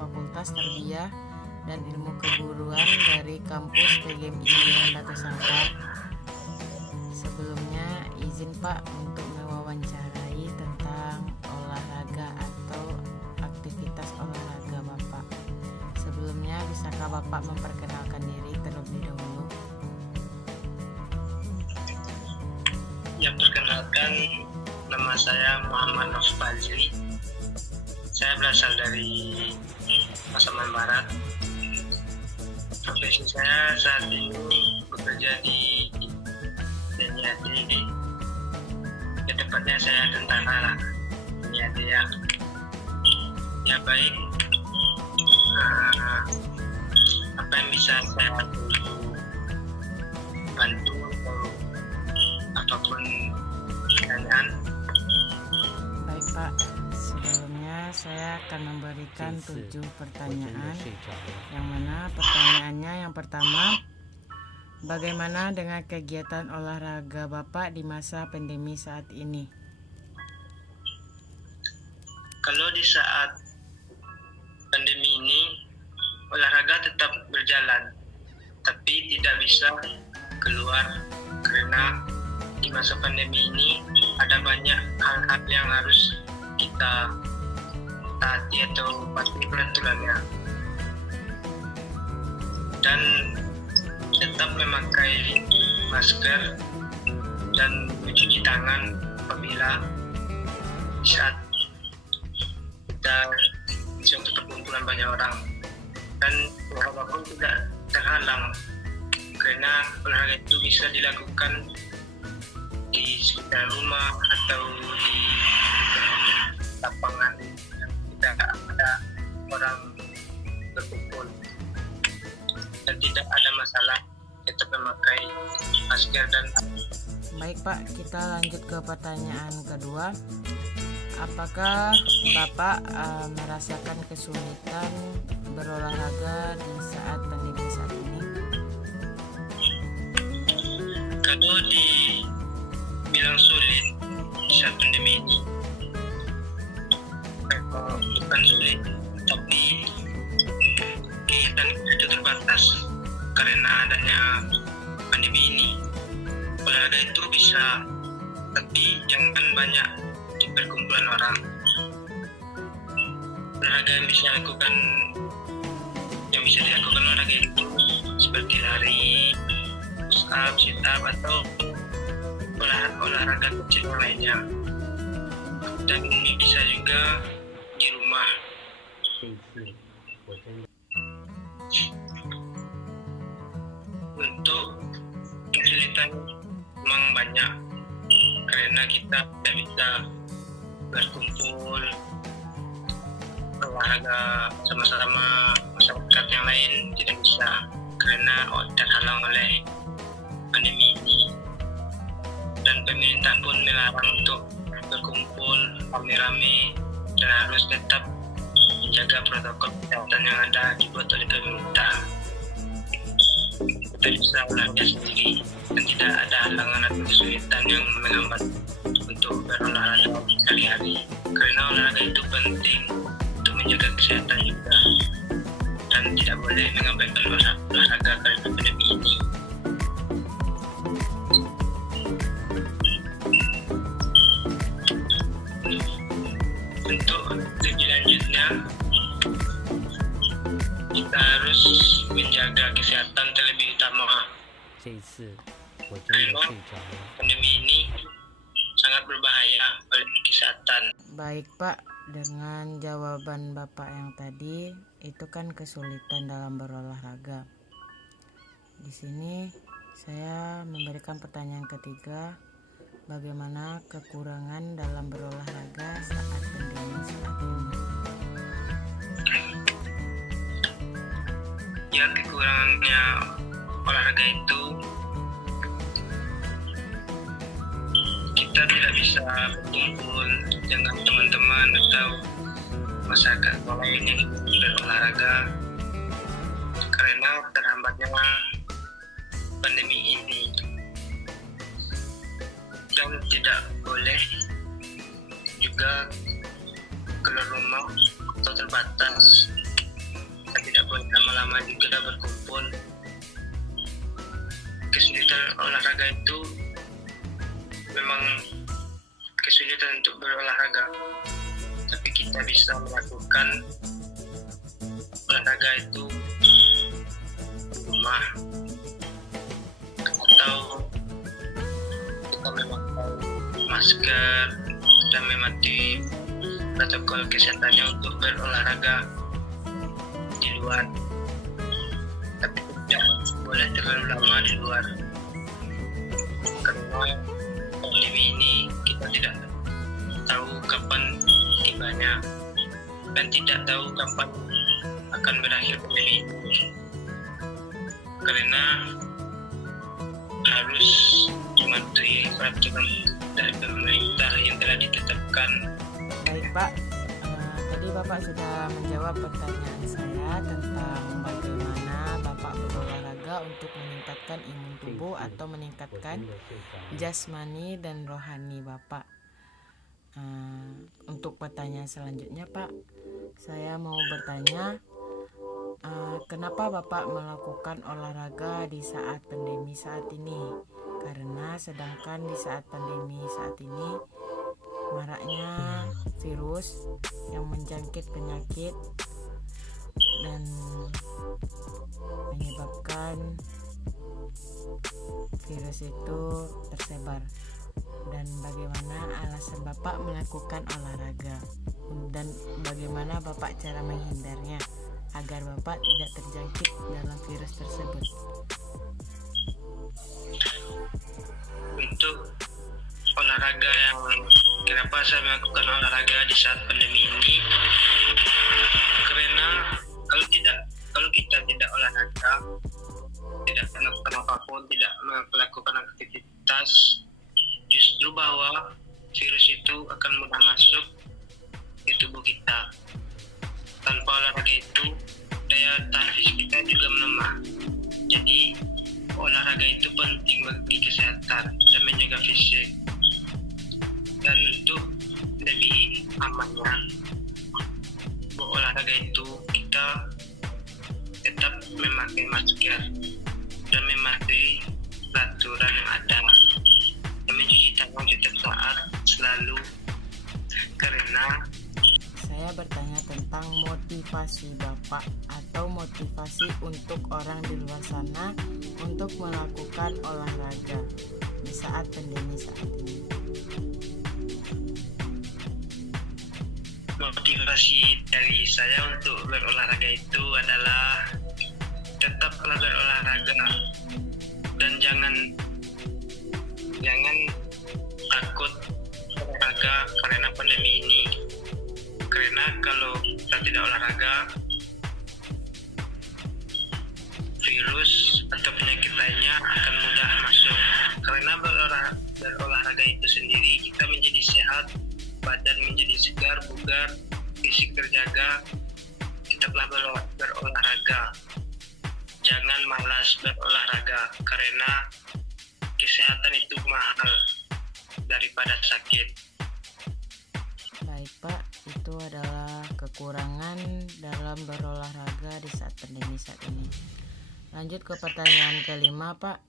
Fakultas Tarbiyah dan Ilmu Keguruan dari kampus PGMI Juanda Kasangka. Sebelumnya izin Pak untuk mewawancarai tentang olahraga atau aktivitas olahraga Bapak. Sebelumnya bisakah Bapak memperkenalkan diri terlebih dahulu? Ya, perkenalkan, nama saya Muhammad Nov Fazli. Saya berasal dari Pasaman Barat. Profesi saya saat ini bekerja di TNI. Tepatnya saya tentara TNI. Ya baik, apa yang bisa saya bantu ataupun pertanyaan? Baik Pak, sebelumnya saya akan memberikan 7 pertanyaan, yang mana pertanyaannya yang pertama, bagaimana dengan kegiatan olahraga Bapak di masa pandemi saat ini? Kalau di saat pandemi ini, olahraga tetap berjalan, tapi tidak bisa keluar karena di masa pandemi ini ada banyak hal-hal yang harus kita taati atau patuhi peraturannya, dan tetap memakai masker dan mencuci tangan apabila saat kita di suatu perkumpulan banyak orang, dan olahraga pun tidak terhalang karena olahraga itu bisa dilakukan di sekitar rumah atau di lapangan yang tidak ada orang berkumpul, dan tidak ada masalah tetap memakai masker. Dan Baik Pak, kita lanjut ke pertanyaan kedua. Apakah Bapak merasakan kesulitan berolahraga di saat pandemi saat ini? kalau dibilang sulit di saat pandemi ini, bukan sulit, tapi kegiatan itu terbatas karena adanya pandemi ini. Olahraga itu bisa, tapi jangan banyak di perkumpulan orang. Olahraga yang bisa dilakukan olahraga itu seperti lari, push up, sit up, atau olahraga kecil yang lainnya. Dan ini bisa juga di rumah. Untuk kesulitan memang banyak karena kita tidak bisa berkumpul olahraga sama-sama masyarakat yang lain, tidak bisa karena terhalang oleh pandemi ini, dan pemerintah pun melarang untuk berkumpul rame-rame dan harus tetap menjaga protokol kesehatan yang ada dibuat oleh pemerintah. Kita bisa olahraga sendiri dan tidak ada halangan atau kesulitan yang menghambat untuk berolahraga sehari-hari, karena olahraga itu penting untuk menjaga kesehatan juga, dan tidak boleh mengabaikan olahraga karena pandemi ini. Untuk lebih lanjutnya, kita harus menjaga kesehatan terlebih utama karena pandemi ini sangat berbahaya bagi kesehatan. Baik Pak, dengan jawaban Bapak yang tadi, itu kan kesulitan dalam berolahraga. Di sini saya memberikan pertanyaan ketiga, bagaimana kekurangan dalam berolahraga saat pandemi saat ini? Ya, kekurangannya olahraga itu kita tidak bisa berkumpul dengan teman-teman atau masyarakat lain yang berolahraga karena terhambatnya pandemi ini, dan tidak boleh juga keluar rumah atau terbatas walaupun lama-lama juga berkumpul. Kesulitan olahraga itu memang kesulitan untuk berolahraga, tapi kita bisa melakukan olahraga itu di rumah, atau kita memakai masker dan mematuhi protokol kesehatannya untuk berolahraga di luar, tapi tidak boleh terlalu lama di luar karena pandemi ini kita tidak tahu kapan tibanya dan tidak tahu kapan akan berakhir pandemi ini, karena harus mematuhi peraturan dari pemerintah yang telah ditetapkan. Baik Pak, tadi Bapak sudah menjawab pertanyaan saya tentang bagaimana Bapak berolahraga untuk meningkatkan imun tubuh atau meningkatkan jasmani dan rohani Bapak. Untuk pertanyaan selanjutnya Pak, saya mau bertanya, kenapa Bapak melakukan olahraga di saat pandemi saat ini? Karena sedangkan di saat pandemi saat ini maraknya virus yang menjangkit penyakit dan menyebabkan virus itu tersebar. Dan bagaimana alasan Bapak melakukan olahraga dan bagaimana Bapak cara menghindarnya agar Bapak tidak terjangkit dalam virus tersebut? Untuk olahraga yang kenapa saya melakukan olahraga di saat pandemi ini, karena kalau kita tidak olahraga, tidak melakukan apapun, tidak melakukan aktivitas, justru bahwa virus itu akan mudah masuk ke tubuh kita. Tanpa olahraga itu daya tahan fisik kita juga melemah. Jadi olahraga itu penting bagi kesehatan dan menjaga fisik. Dan untuk lebih amannya berolahraga itu kita tetap memakai masker dan mematuhi peraturan yang ada, dan mencuci tangan setiap saat selalu. Karena saya bertanya tentang motivasi Bapak atau motivasi untuk orang di luar sana untuk melakukan olahraga di saat pandemi saat ini. Motivasi dari saya untuk berolahraga itu adalah tetaplah berolahraga dan jangan takut olahraga karena pandemi ini. Karena kalau kita tidak olahraga, virus atau penyakit lainnya akan mudah masuk. Karena berolahraga itu sendiri kita menjadi sehat, badan menjadi segar, bugar, fisik terjaga. Tetaplah berolahraga. Jangan malas berolahraga karena kesehatan itu mahal daripada sakit. Baik Pak, itu adalah kekurangan dalam berolahraga di saat pandemi saat ini. Lanjut ke pertanyaan kelima Pak,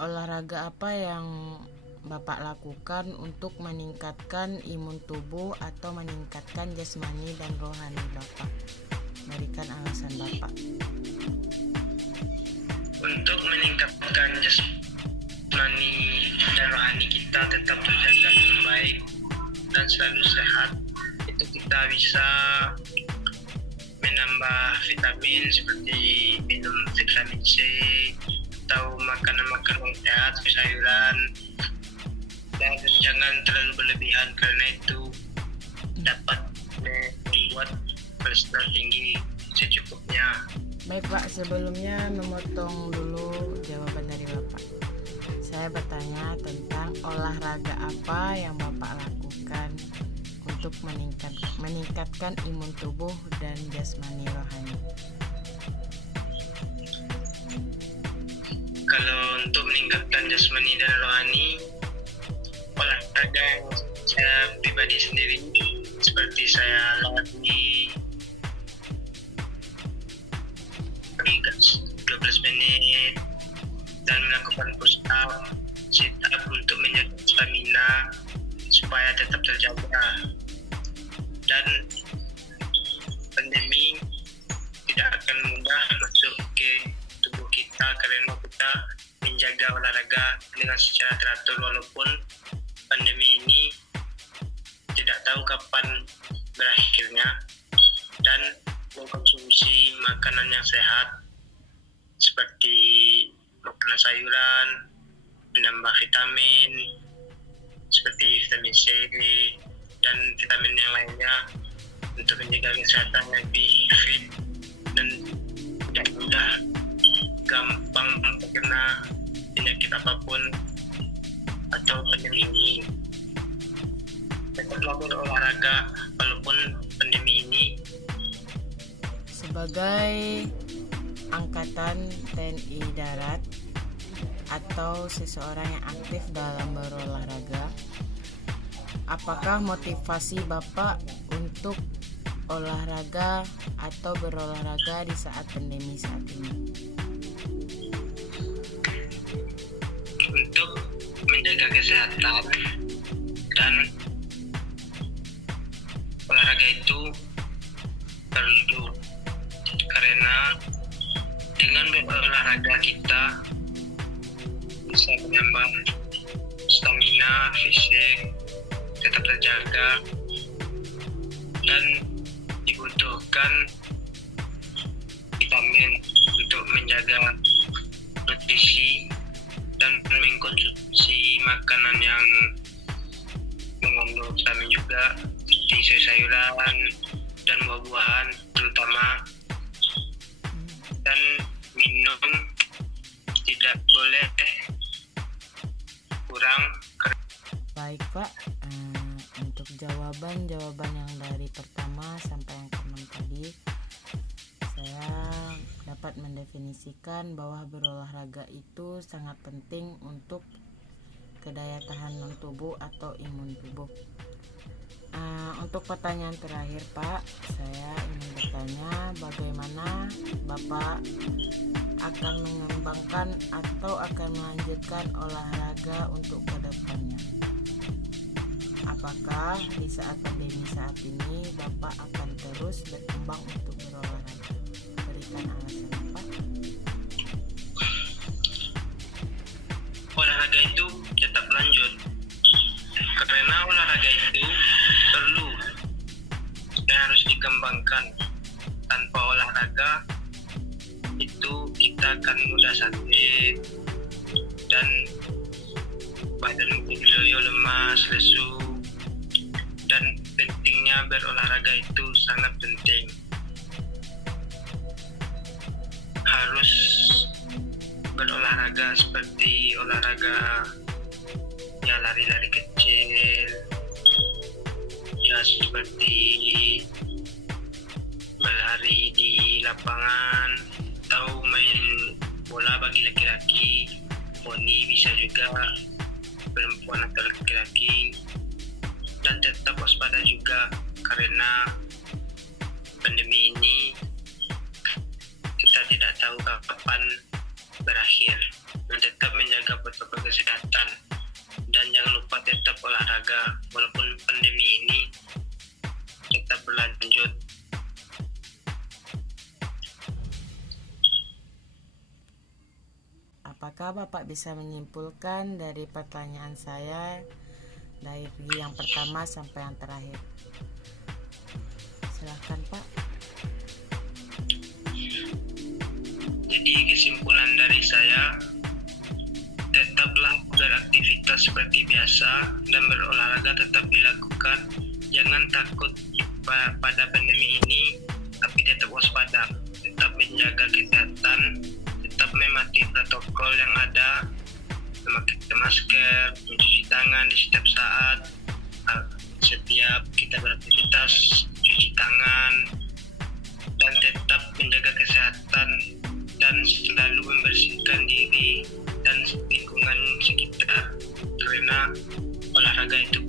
olahraga apa yang Bapak lakukan untuk meningkatkan imun tubuh atau meningkatkan jasmani dan rohani Bapak? Berikan alasan Bapak. Untuk meningkatkan jasmani dan rohani kita tetap terjaga dengan baik dan selalu sehat, itu kita bisa menambah vitamin seperti minum vitamin C atau makanan-makanan sehat, sayuran, dan jangan terlalu berlebihan karena itu dapat membuat kolesterol tinggi secukupnya. Baik Pak, sebelumnya memotong dulu jawaban dari Bapak. Saya bertanya tentang olahraga apa yang Bapak lakukan untuk meningkatkan imun tubuh dan jasmani rohani. Kalau untuk meningkatkan jasmani dan rohani, olahraga yang saya pribadi sendiri seperti saya lari menjaga olahraga dengan secara teratur walaupun pandemi ini tidak tahu kapan berakhirnya, dan mengkonsumsi makanan yang sehat seperti makanan sayuran, menambah vitamin seperti vitamin C dan vitamin yang lainnya untuk menjaga kesehatan yang lebih fit dan tidak mudah gampang terkena penyakit apapun atau pandemi ini. Tetaplah berolahraga walaupun pandemi ini. Sebagai angkatan TNI Darat atau seseorang yang aktif dalam berolahraga, apakah motivasi Bapak untuk olahraga atau berolahraga di saat pandemi saat ini? Untuk menjaga kesehatan dan olahraga itu perlu, karena dengan berolahraga kita bisa menambah stamina fisik, tetap terjaga, dan dibutuhkan vitamin untuk menjaga nutrisi dan mengkonsumsi makanan yang mengandung vitamin juga seperti sayuran dan buah-buahan terutama, dan minum tidak boleh kurang. Baik Pak, untuk jawaban yang dari pertama sampai yang keenam tadi, saya dapat mendefinisikan bahwa berolahraga itu sangat penting untuk kedaya tahanan tubuh atau imun tubuh. Untuk pertanyaan terakhir Pak, saya ingin bertanya bagaimana Bapak akan mengembangkan atau akan melanjutkan olahraga untuk kedepannya. Apakah di saat pandemi saat ini Bapak akan terus berkembang untuk berolahraga? Berikan alasan Bapak. Olahraga itu tetap lanjut, karena olahraga itu perlu dan harus dikembangkan. Tanpa olahraga itu kita akan mudah sakit dan badan menjadi loyo, lemas, lesu, dan pentingnya berolahraga itu sangat penting. Harus berolahraga seperti olahraga ya lari-lari kecil, ya seperti berlari di lapangan atau main bola bagi laki-laki, voli bisa juga perempuan atau laki-laki, dan tetap waspada juga karena pandemi ini kita tidak tahu kapan berakhir, dan tetap menjaga protokol kesehatan dan jangan lupa tetap olahraga walaupun pandemi ini tetap berlanjut. Apakah Bapak bisa menyimpulkan dari pertanyaan saya dari yang pertama sampai yang terakhir? Silahkan Pak. Jadi kesimpulan dari saya, tetaplah beraktivitas seperti biasa dan berolahraga tetap dilakukan. Jangan takut pada pandemi ini, tapi tetap waspada, tetap menjaga kesehatan, tetap mematuhi protokol yang ada, memakai masker, mencuci tangan di setiap saat, setiap kita beraktivitas cuci tangan, dan tetap menjaga kesehatan dan selalu membersihkan diri dan lingkungan sekitar, karena olahraga itu